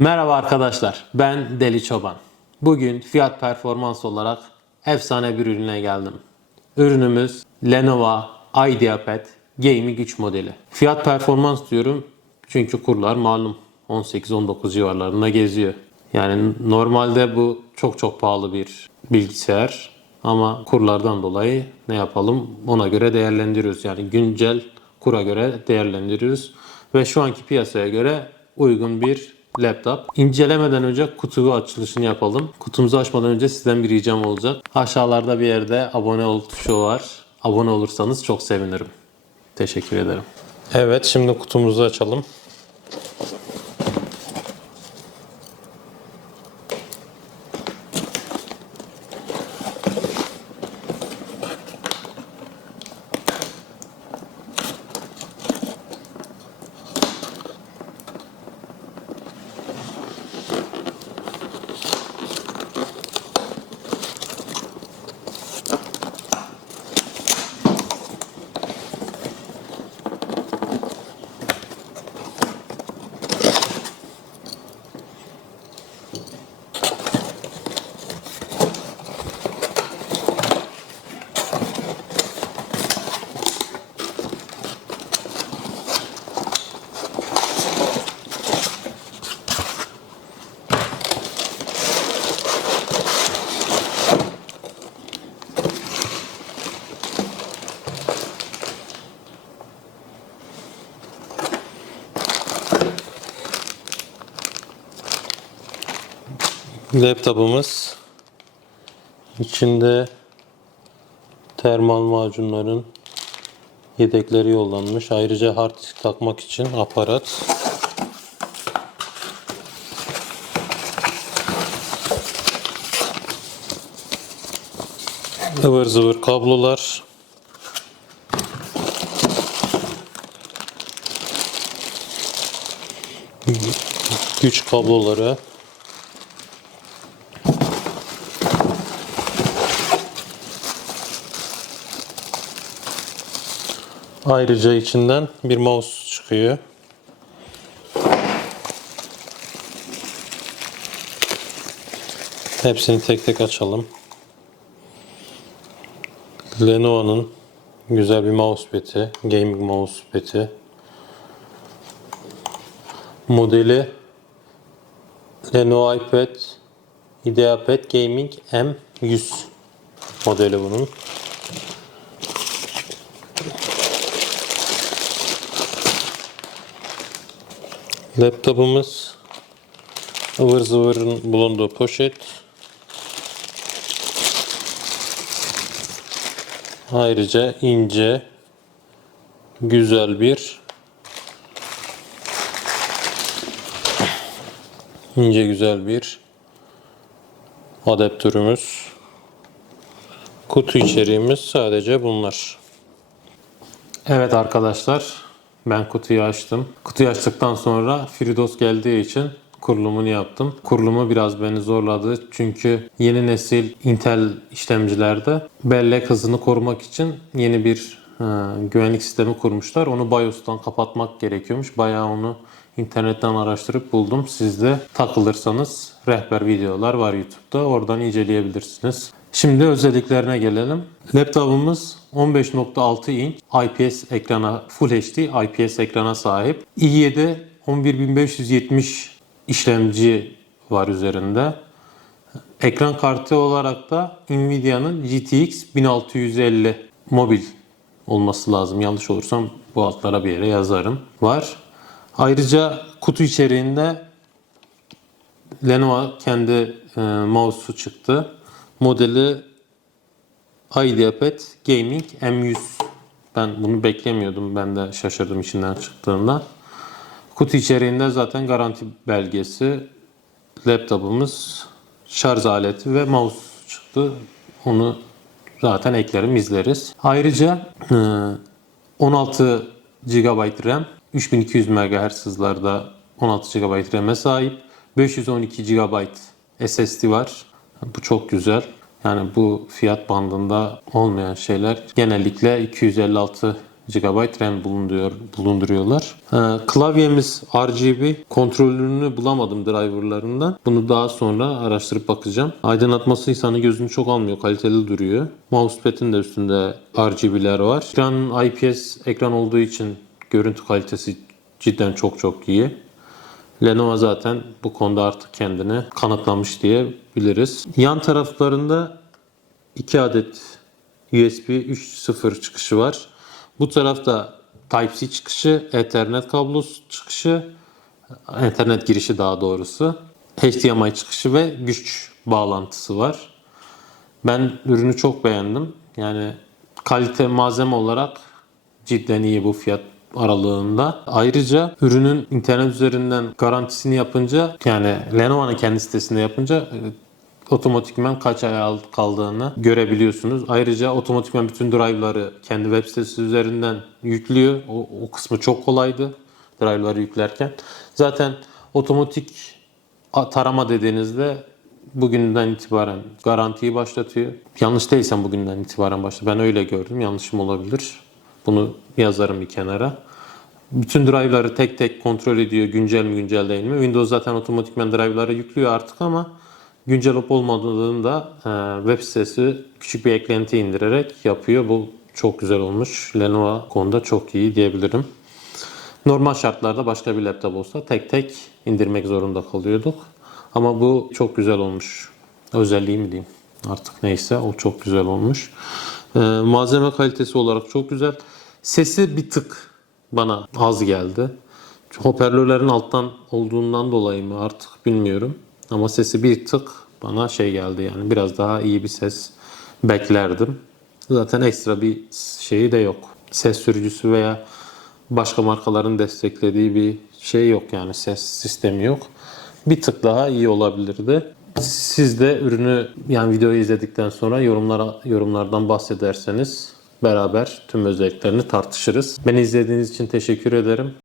Merhaba arkadaşlar, ben Deli Çoban. Bugün fiyat performans olarak efsane bir ürüne geldim. Ürünümüz Lenovo IdeaPad Gaming 3 modeli. Fiyat performans diyorum çünkü kurlar malum 18-19 civarlarında geziyor. Yani normalde bu çok çok pahalı bir bilgisayar ama kurlardan dolayı ne yapalım ona göre değerlendiriyoruz. Yani güncel kura göre değerlendiriyoruz ve şu anki piyasaya göre uygun bir laptop. İncelemeden önce kutu açılışını yapalım. Kutumuzu açmadan önce sizden bir ricam olacak. Aşağılarda bir yerde abone ol tuşu var. Abone olursanız çok sevinirim. Teşekkür ederim. Evet şimdi kutumuzu açalım. Laptopumuz içinde termal macunların yedekleri yollanmış. Ayrıca hard disk takmak için aparat. ıvır zıvır kablolar. Güç kabloları. Ayrıca içinden bir mouse çıkıyor. Hepsini tek tek açalım. Lenovo'nun güzel bir mousepad'i, gaming mousepad'i. Modeli Lenovo iPad IdeaPad Gaming M100 modeli bunun. Laptopumuz ıvır zıvırın bulunduğu poşet. Ayrıca ince güzel bir ince güzel bir adaptörümüz. Kutu içeriğimiz sadece bunlar. Evet arkadaşlar ben kutuyu açtım. Kutuyu açtıktan sonra FreeDOS geldiği için kurulumunu yaptım. Kurulumu biraz beni zorladı. Çünkü yeni nesil Intel işlemcilerde bellek hızını korumak için yeni bir e, güvenlik sistemi kurmuşlar. Onu BIOS'tan kapatmak gerekiyormuş. Bayağı onu internetten araştırıp buldum. Siz de takılırsanız rehber videolar var YouTube'da. Oradan inceleyebilirsiniz. Şimdi özelliklerine gelelim. Laptopumuz 15.6 inç IPS ekrana Full HD IPS ekrana sahip. i7 11570 işlemci var üzerinde. Ekran kartı olarak da Nvidia'nın GTX 1650 mobil olması lazım. Yanlış olursam bu altlara bir yere yazarım. Var. Ayrıca kutu içeriğinde Lenovo kendi e, mouse'u çıktı. Modeli IdeaPad Gaming M100. Ben bunu beklemiyordum. Ben de şaşırdım içinden çıktığında. Kutu içeriğinde zaten garanti belgesi, laptopumuz, şarj aleti ve mouse çıktı. Onu zaten eklerim izleriz. Ayrıca e, 16 GB RAM, 3200 MHz hızlarda 16 GB RAM'e sahip. 512 GB SSD var. Bu çok güzel. Yani bu fiyat bandında olmayan şeyler genellikle 256 GB RAM bulunduruyor, bulunduruyorlar. Ee, klavyemiz RGB. Kontrolünü bulamadım driverlarından. Bunu daha sonra araştırıp bakacağım. Aydınlatması insanın gözünü çok almıyor. Kaliteli duruyor. Mousepad'in de üstünde RGB'ler var. Ekran IPS ekran olduğu için görüntü kalitesi cidden çok çok iyi. Lenovo zaten bu konuda artık kendini kanıtlamış diyebiliriz. Yan taraflarında 2 adet USB 3.0 çıkışı var. Bu tarafta Type-C çıkışı, Ethernet kablosu çıkışı, Ethernet girişi daha doğrusu, HDMI çıkışı ve güç bağlantısı var. Ben ürünü çok beğendim. Yani kalite malzeme olarak cidden iyi bu fiyat aralığında. Ayrıca ürünün internet üzerinden garantisini yapınca yani Lenovo'nun kendi sitesinde yapınca e, otomatikman kaç ay al- kaldığını görebiliyorsunuz. Ayrıca otomatikman bütün drive'ları kendi web sitesi üzerinden yüklüyor. O, o kısmı çok kolaydı drive'ları yüklerken. Zaten otomatik tarama dediğinizde bugünden itibaren garantiyi başlatıyor. Yanlış değilsem bugünden itibaren başlatıyor. Ben öyle gördüm. Yanlışım olabilir. Bunu yazarım bir kenara. Bütün drive'ları tek tek kontrol ediyor. Güncel mi güncel değil mi? Windows zaten otomatikman drive'ları yüklüyor artık ama güncel olup olmadığını da e, web sitesi küçük bir eklenti indirerek yapıyor. Bu çok güzel olmuş. Lenovo konuda çok iyi diyebilirim. Normal şartlarda başka bir laptop olsa tek tek indirmek zorunda kalıyorduk. Ama bu çok güzel olmuş. Özelliği mi diyeyim? Artık neyse o çok güzel olmuş. Ee, malzeme kalitesi olarak çok güzel. Sesi bir tık bana az geldi. Hoparlörlerin alttan olduğundan dolayı mı artık bilmiyorum. Ama sesi bir tık bana şey geldi yani biraz daha iyi bir ses beklerdim. Zaten ekstra bir şeyi de yok. Ses sürücüsü veya başka markaların desteklediği bir şey yok yani ses sistemi yok. Bir tık daha iyi olabilirdi. Siz de ürünü yani videoyu izledikten sonra yorumlara yorumlardan bahsederseniz beraber tüm özelliklerini tartışırız. Beni izlediğiniz için teşekkür ederim.